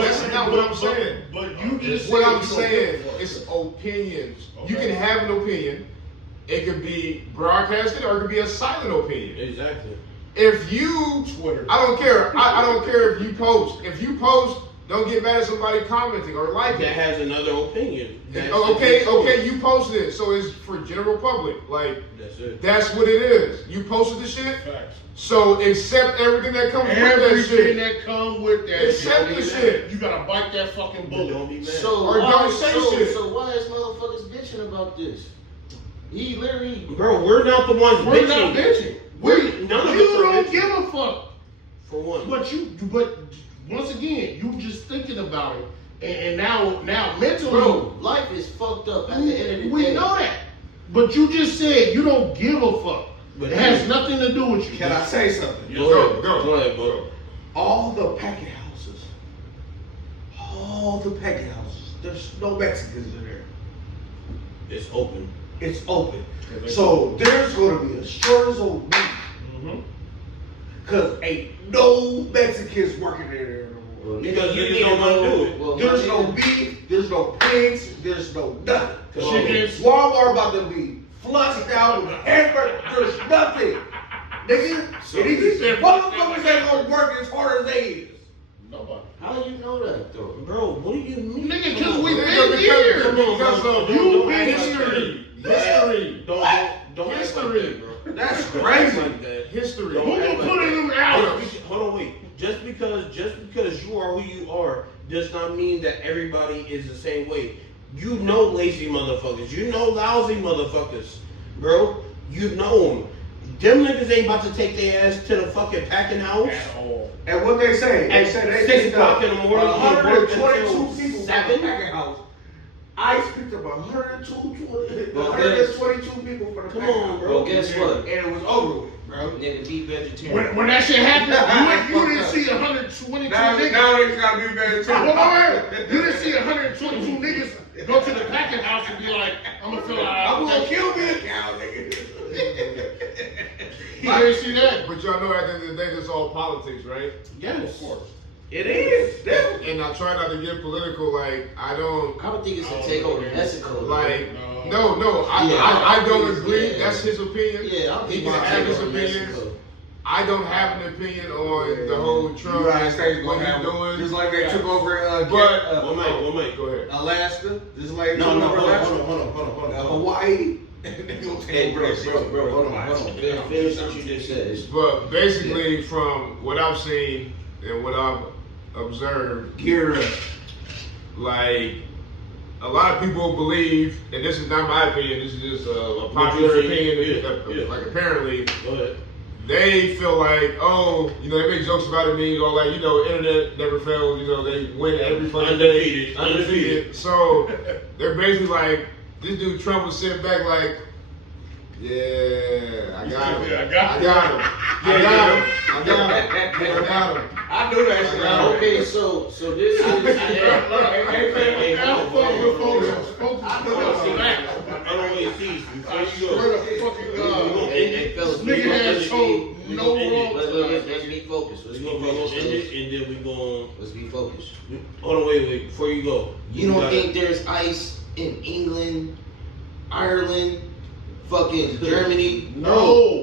that's not what I'm saying. But you just What said I'm you saying don't is opinions. You Okay. can have an opinion. It could be broadcasted or it could be a silent opinion. Exactly. If you, Twitter. I don't care. I don't care if you post. If you post, don't get mad at somebody commenting or liking. That has another opinion. That's Okay, you posted it, so it's for general public. Like, That's it. that's what it is. You posted the shit, Facts. so accept everything that comes with that Everything shit. that come with that Accept the shit. You gotta bite that fucking bullet. Don't be mad. So Or why, don't say shit. So why is motherfuckers bitching about this? He literally. Bro, we're not the ones We're bitching. not bitching. None of You us are don't bitching. give a fuck. For one. But once again, you just thinking about it, and now mentally, Bro, life is fucked up at the end of the we day. know that. But you just said you don't give a fuck. But It has nothing to do with you. Can I say something? Go ahead, bro. All the packet houses, there's no Mexicans in there. It's open. It's open. So there's gonna be a shortage of meat. Mhm. Cause ain't no Mexicans working in there no more. Because You niggas need don't to wanna know- do it. well, There's my no nigga, beef, there's no pigs, there's no nothing. Chickens. Walmart about to be flushed out with hamburger. There's nothing. Nigga, So- and these motherfuckers ain't gonna work as hard as they is. Nobody. How you know that though? Bro, what do you mean? Nigga, Come 'cause on, we bro. been here. Because of You been history. History. Don't act like History. that, bro. That's Don't crazy. act like that. History. Don't Who act gonna like put that. in them Just hours? beca- Hold on, wait. Just because you are who you are does not mean that everybody is the same way. You know lazy motherfuckers. You know lousy motherfuckers, bro. You know them. Them niggas ain't about to take their ass to the fucking packing house. At all. And what they say, they At said they 6 picked o'clock up in the morning, 122 people from the 7? packet house. ICE picked up 122 Well, 122 people from the Come packet on, house. bro. Well, guess what? And it was over with, bro. Nigga, be vegetarian. When that shit happened, you didn't see 122 Now niggas. they gotta be better too. Hold on, you didn't see 122 niggas go to the packing house and be like, I'm gonna fill out. I'm gonna kill me a cow, nigga. You didn't see that? But y'all know at the end of the day, this is all politics, right? Yes. Of course. It is, definitely. And I try not to get political. Like, I don't. I don't think it's a takeover Mexico. Like, No. no, I don't agree. That's his opinion. Yeah, I don't He think can it's a have his takeover opinions. Mexico. I don't have an opinion on the whole Trump, United States what gonna he's have doing. just like they took over But- One mic. Go ahead. Alaska, just like they No, took no, over hold on, Alaska. hold on. Hawaii. And they gonna take Hey, over bro, that shit. hold on. Finish what you just said. But basically, from what I've seen and what I've observed, Gear up. like a lot of people believe, and this is not my opinion, this is just a popular Majority, opinion. yeah. Like apparently, Go ahead. they feel like, oh, you know, they make jokes about it, means or like, you know, internet never fails. You know, they win every fucking day, undefeated. So they're basically like, this dude Trump was sitting back like, yeah, I got him. Yeah, I got him. I got him. I knew that shit. Okay, so this is. Now fucking folks put us in that. Hold on, wait, see, before I you swear go. to fucking God. Hey, fellas, This nigga has told no wrong. let's be focused. Let's We be gonna end focused. it, and then we going. Let's be focused. Hold on, wait. Before you go, You don't gotta- think there's ice in England, Ireland, fucking Germany? No.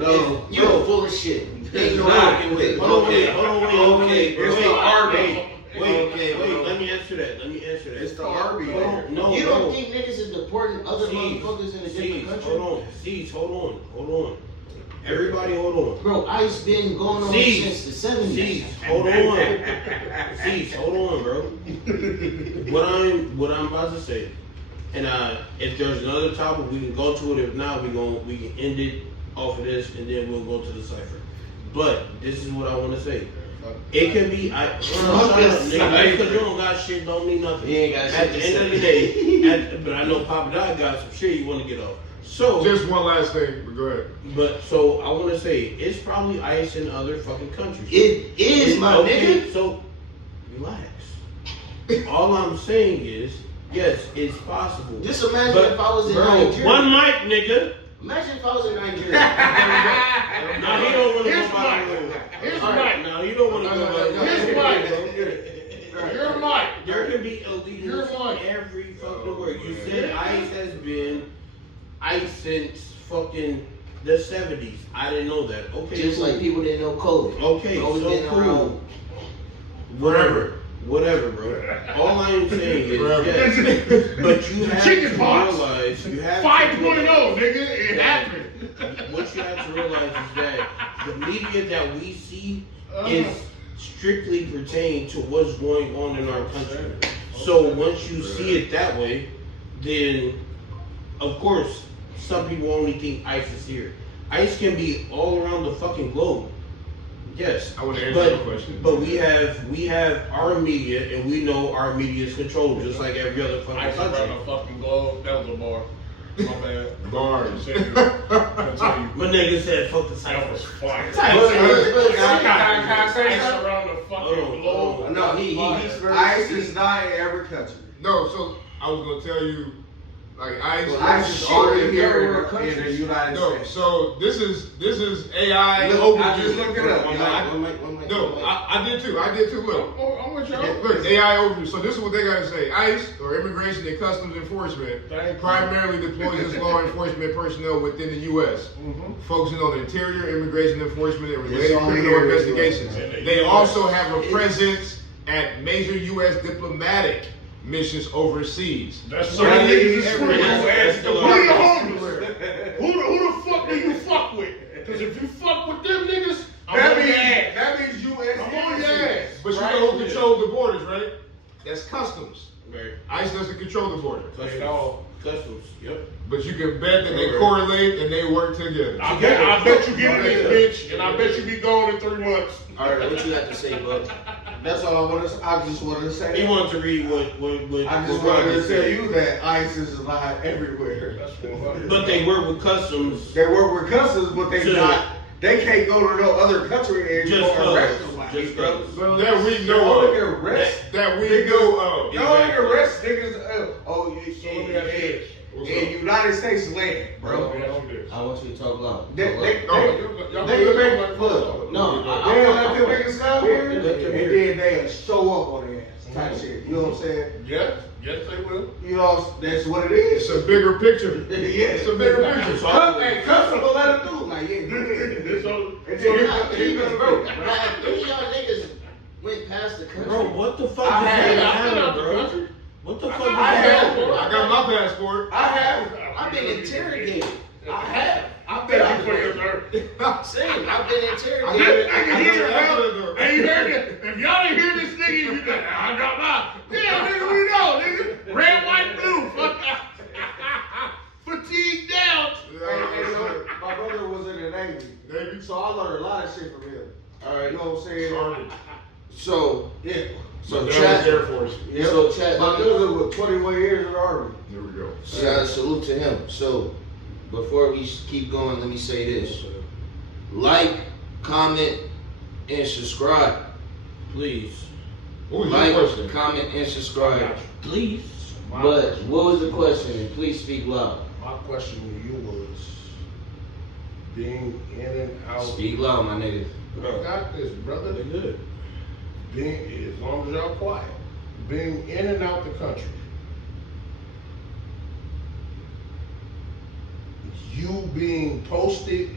You're full of shit. They It's know not. working with. Hold on, wait. Okay. It's the Army. Wait. Let me answer that. It's the Army. Hold on. No, You no. don't think niggas is deporting other Cease. motherfuckers in a Cease. different country? Hold on. Cease. Hold on. Everybody, hold on. Bro, ICE been going on Cease. since the 70s. Cease. Hold on. Cease. Hold on, bro. What I'm about to say, and if there's another topic, we can go to it. If not, we can end it off of this, and then we'll go to the cipher. But this is what I want to say. It can be. Shut up, nigga. Because you don't got shit, don't mean nothing. You ain't got shit At the to end of the say. day, but I know Papa Doc got some shit you want to get off. So, Just one last thing, but go ahead. so I want to say it's probably ice in other fucking countries. It is, my Okay, nigga. So relax. All I'm saying is, yes, it's possible. Just imagine But, if I was in bro, Nigeria. one mic, nigga. Imagine if I was in Nigeria. Now he don't want to Here's go by the rules. Here's All right, Mike. now he don't want to go by the rules. Here's Mike. You're Mike. There can be illegals You're Mike. in every fucking word. You said ICE has been ICE since fucking the 70s. I didn't know that. Okay, Just cool. like people didn't know COVID. Okay, COVID so been cool. around. Whatever, bro. All I am saying is, Forever. yes, but you have Chicken to pox. realize, you have 5.0, to nigga. It happened. what you have to realize is that the media that we see is strictly pertained to what's going on in our country. So once you see it that way, then of course some people only think ICE is here. ICE can be all around the fucking globe. Yes, I want to answer your question. but we have our media, and we know our media is controlled just like every other fucking I country. around the fucking globe. That was a bar. My bad. Bars. Continue. My nigga said, "Fuck the That was South." fire. Can I say Ice something? around the fucking globe. No, he's very ICE is not in every country. No, so I was gonna tell you, like ICE. ICE is shit, only in here third in the world United No, States. so this is AI Look, I overview. just looked it up. One mic. No, I did too. Look. I'm with y'all. Look, AI overview. So this is what they gotta say. ICE, or Immigration and Customs Enforcement, Thank you. primarily deploys its law enforcement personnel within the U.S., focusing on interior, immigration enforcement, and related It's only criminal here in the investigations. US. They also have a presence at major U.S. diplomatic missions overseas. That's So what that niggas means is everywhere. screaming. Who Who the homeless? Who the fuck do you fuck with? Because if you fuck with them niggas, I'm on your ass. That means U.S. I'm on your ass. But you Right? know who controls the borders, right? That's customs. Right. ICE doesn't control the border. Customs. Yep. But you can bet that they correlate and they work together. I bet you get this bitch, and I bet you be gone in 3 months. All right, what you got to say, bud? That's all I wanted. I just wanted to say. He wanted to read what I just what wanted to Rodney tell said. you that ICE is not everywhere. That's 400. But they work with customs. They work with customs, but they Sure. not. They can't go to no other country and Just go arrest cause. somebody. Just cause. That we They know only of. can arrest. That we Niggas- know of. Y'all only can arrest niggas. What's In up? United States land, bro. I want you to talk loud. They Talk they loud. they make look. No, They let them niggas come here, and Let them then hear. they show up on their ass type shit. You know what I'm saying? Yes, they will. You know that's what it is. It's a bigger picture. Yeah, It's a bigger picture. Hey, customs will let them do. Like, yeah, do it. So, And then he gonna go. Now, if any of y'all niggas went past the country, Bro, what the fuck I is have- that I've been out the bro? country. What the fuck I is have. that? I got my passport. I have. I've been interrogated. I have. I've Thank been you for your turn. I'm saying, I've been I interrogated. can hear it, bro. Hey, you heard it? If y'all ain't hear this nigga, you think, I got mine. Yeah, nigga, we know, nigga. Red, white, blue. Fuck fatigue down. Hey, look, my brother was in the Navy, so I learned a lot of shit from him. All right, You know what I'm saying? so, Yeah. so That chat, was Air Force. so chat, My brother was 21 years in the Army. There we go. shout out, salute to him. So, before we keep going, let me say this. Like, comment, and subscribe. Please. What was your Like, question? comment, and subscribe. Please. But, what was the question? And please speak loud. My question to you was being in and out. Speak loud, my nigga. I got this, brother. They good. Being, as long as y'all quiet, being in and out the country. You being posted,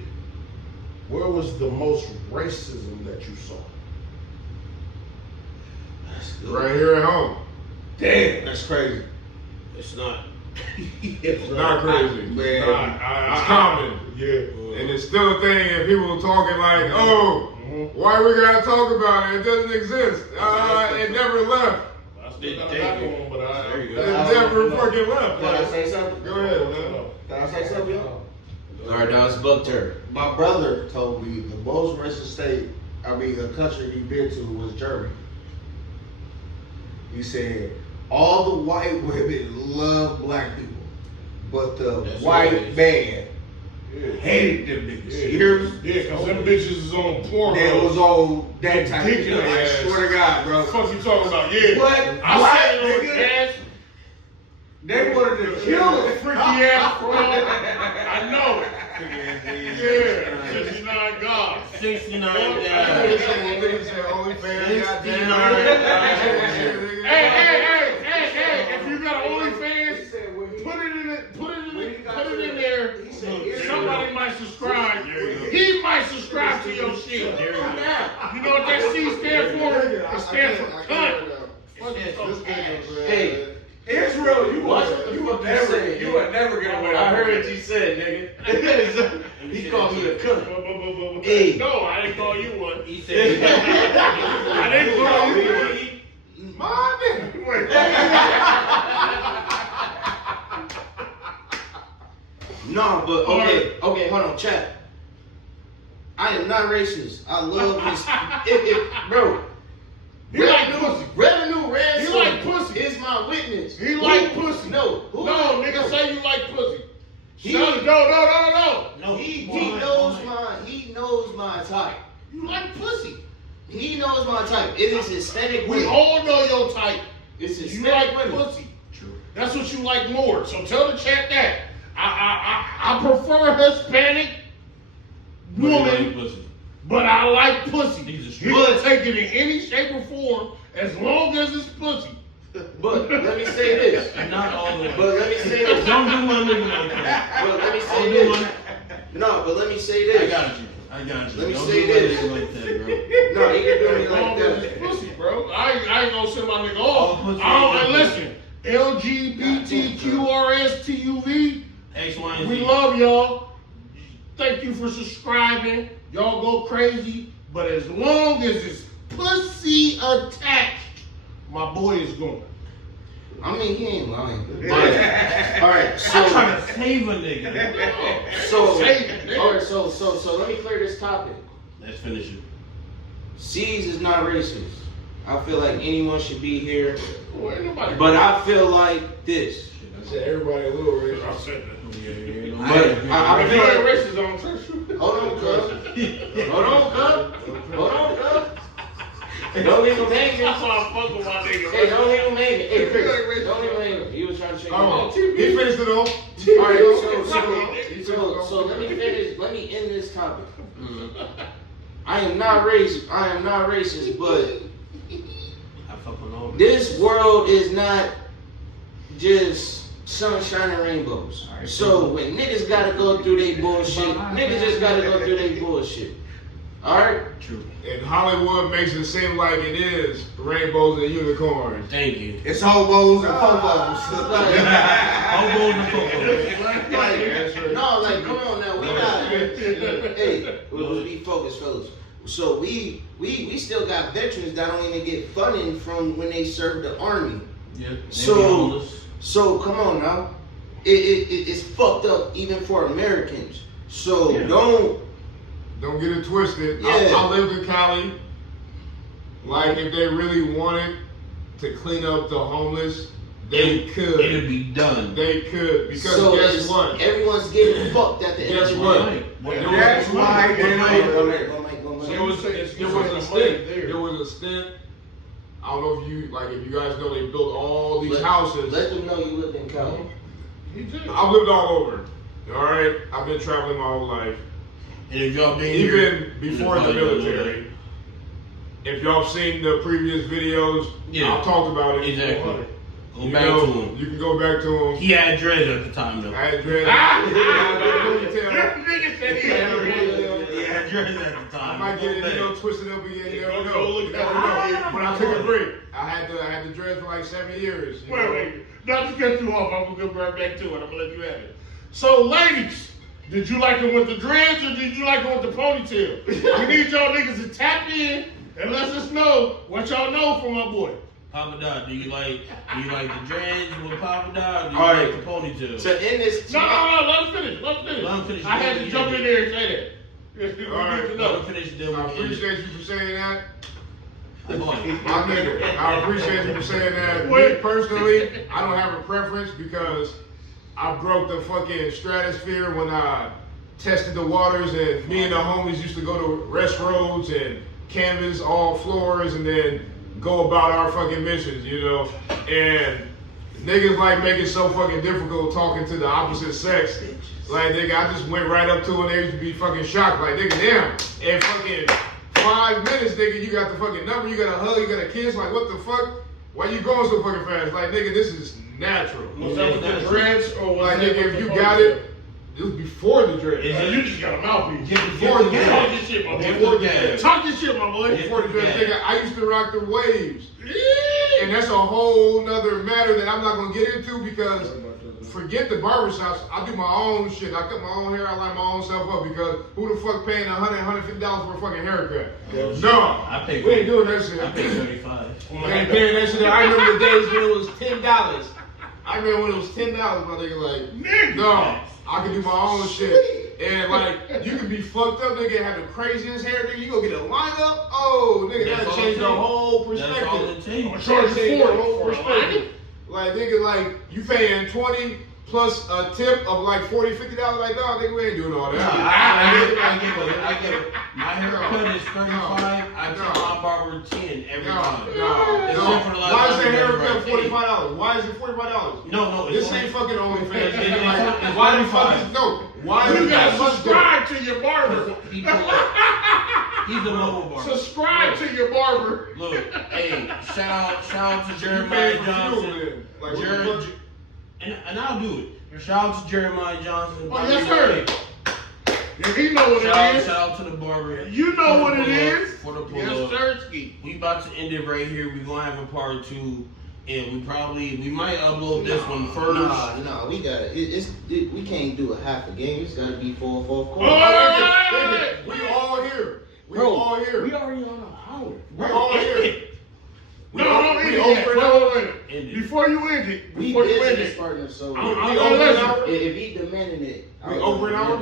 where was the most racism that you saw? Right here at home. Damn, that's crazy. It's not. It's not crazy. Man, It's common. Yeah. And it's still a thing, and people talking like, oh, why we gotta talk about it? It doesn't exist. It never left. I still got a back on, but I. There you go. It never fucking left. Can I say something? Go ahead, man. Can I say something, y'all? Alright, now it's Buck turn. My brother told me the most racist a country he been to was Germany. He said all the white women love black people, but the That's white what it is. man Yeah. hated them niggas. Yeah, You hear me? Yeah, cause them bitches is on porn. That was on that type of Dick in shit. their I ass. swear to God, bro. What the fuck you talking about? Yeah. What? I Black said it on nigga? gas. They wanted to kill him. Freaky ass frog. I know it. Yeah, 69 God. 69 guys. Niggas say OnlyFans, goddamn. Hey, if you got OnlyFans, put it in there. Somebody might subscribe. He might subscribe to your shit. You know what that C stand for? It stands for cunt. Hey, Israel, you would never get away. I heard what you said, nigga. he called me a cunt. Hey. No, I didn't call you one. He said, I didn't call you one. My nigga. No, but okay, hold on, chat. I am not racist. I love this. Bro. He like pussy. Revenue Red He Soul like pussy. is my witness. He like pussy. No. No, nigga, say you like pussy. He- No. He knows my type. You like pussy. He knows my type. It is aesthetic We women. all know your type. It's You aesthetic like women. pussy. True. That's what you like more. So tell the chat that. I prefer Hispanic woman, but I like pussy. You can take it in any shape or form as long as it's pussy. But let me say this. not all the way. But let me say this. Don't do my nigga like that. But let me Don't say do this. my- No, but let me say this. I got you. Let me Don't say do my this. nigga like that, bro. No, he can do me As long like as that. it's pussy, bro. I ain't gonna send my nigga All off. pussy And ain't listen, LGBTQRSTUV, X, Y, and we Z. love y'all. Thank you for subscribing. Y'all go crazy. But as long as it's pussy attached, my boy is going. I mean, he ain't lying. But, all right, so I'm trying to save a nigga. Save it, nigga. all right, so let me clear this topic. Let's finish it. C's is not racist. I feel like anyone should be here, Well, ain't nobody. but I feel like this. I said everybody a little rich. I said that. But I If feel you ain't like, racist, I don't trust you. hold on, cuz. Hold on, cuz. Don't leave him hanging. That's why I fuck with my nigga. Hey, don't leave him hanging. Hey, Chris, don't leave him hanging. He was trying to shake Oh, him he finished it off. All right, so let me finish. Let me end this topic. I am not racist, but I fuck with all this world is not just sunshine and rainbows. So when niggas gotta go through their bullshit, niggas just gotta go through their bullshit. Alright? True. And Hollywood makes it seem like it is rainbows and unicorns. Thank you. It's hobos and popos. Hobos and popos. Like, come on now, we not. Hey, let's be focused, fellas. So we still got veterans that don't even get funding from when they served the army. Yeah. So come on now, it's fucked up even for Americans. So Don't get it twisted. Yeah. I lived in Cali. Like, if they really wanted to clean up the homeless, they could. It'll be done. They could. Because so guess what? everyone's getting fucked at the end Guess of the what? day. That's why they know. There was a stint. There was a stint. I don't know if you guys know they built all these houses. Let them know you lived in Cali. He did. I've lived all over. All right, I've been traveling my whole life. And if y'all been Even here, before the military. If y'all seen the previous videos, Yeah. I've talked about it. Exactly. Go You back know, to him. You can go back to him. He had dreads at the time though. I had dread. Nigga said he had a He had dreads at the I time. might get it, twisted up again. You never know. You never know. But I took a break. I had the dread for like 7 years. you know. Wait. Not to cut you off, I'm gonna go right back to it. I'm gonna let you have it. So, ladies, did you like it with the dreads or did you like it with the ponytail? We need y'all niggas to tap in and let us know what y'all know from my boy. Papa Dot, do you like the dreads with Papa Dot? Or do you All like right. the ponytail? So in this No, let him finish. Let him finish. I had to jump in there and say that. We All right, need to Let know. him finish. Then I we'll end it. appreciate you for saying that. My boy. My nigga, I appreciate you for saying that. Me Wait. personally, I don't have a preference because I broke the fucking stratosphere when I tested the waters, and me and the homies used to go to rest roads and canvas all floors and then go about our fucking missions, you know. And niggas like make it so fucking difficult talking to the opposite sex. Like, nigga, I just went right up to her and they used to be fucking shocked. Like, nigga, damn. In fucking 5 minutes, nigga, you got the fucking number, you got a hug, you got a kiss. Like, what the fuck? Why you going so fucking fast? Like, nigga, this is natural. Was that with the dreads or was Like, that nigga, with if the you ponytail? got it, it was before the dread. You just got a mouthpiece. Before the Talk dread. this shit, my Before boy. the dread. Talk this shit, my boy. Before the dread, nigga, I used to rock the waves. And that's a whole nother matter that I'm not gonna get into because forget the barbershops. I do my own shit. I cut my own hair. I line my own self up because who the fuck paying $100, $150 for a fucking haircut? No, I pay. we ain't doing that shit. I pay 35. We ain't paying that shit. I remember the days when it was $10. I remember when it was $10, my nigga. Like, Nigga. no, I can do my own shit. And like, you can be fucked up, nigga, have the craziest hair, nigga. You go get a lineup. Oh, nigga, That's that'll all change it the takes. whole That's all perspective. it takes. I'm charging Change the 40 whole for a perspective. line. Like, nigga, like, you paying 20 plus a tip of like $40, $50. Like, no, nigga, we ain't doing all that. I get it. My haircut is 35. I tell No. my barber 10 every No, time. no, Except no. for the last Why is time that we haircut went right. $45? Why is it $45? No, it's This only- ain't fucking OnlyFans. nigga. It's Like, why the fuck is no? Why You is that gotta much subscribe to your barber. He pull up. He's a mobile barber. Subscribe to your barber. Look, hey, shout out to You Jeremiah paying for fuel Johnson. then? Like, what the Jer- fuck? and I'll do it. Shout out to Jeremiah Johnson. Oh, yes, sir. Yeah, he know what Shout it is. out to the barber. You know what it is. For the pull Yes, up. sirski. We about to end it right here. We're gonna have a part 2, and we might upload this one first. Nah, we gotta. We can't do a half a game. It's gotta be full Oh, quarter. hey! We all here. We Bro, all here. We already on an hour. We all here. No, don't end we it over yet. an Wait, hour. wait. End it. Before you end it, We before you end business it, partners, so I'm We gonna over an listen. hour. if he demanding it, We over an hour?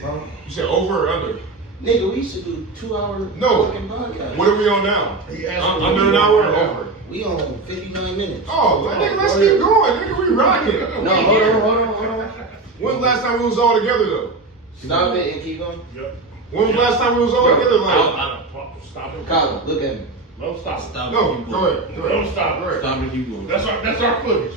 Bro, You said over or under? nigga, we should do 2 hour No. fucking podcast. What are we on now? He asked Under me an to hour or do it. over? We on 59 minutes. Oh, nigga, let's keep going. Nigga, we rocking. No, hold on. When's the last time we was all together though? Stop it and keep going. Yep. When was the last time we was all together? Like, Stop it. Colin, look at me. No, stop it. Stop no, it. Keep go going. ahead. Go ahead. Don't stop it. Stop it. Keep going. That's our footage.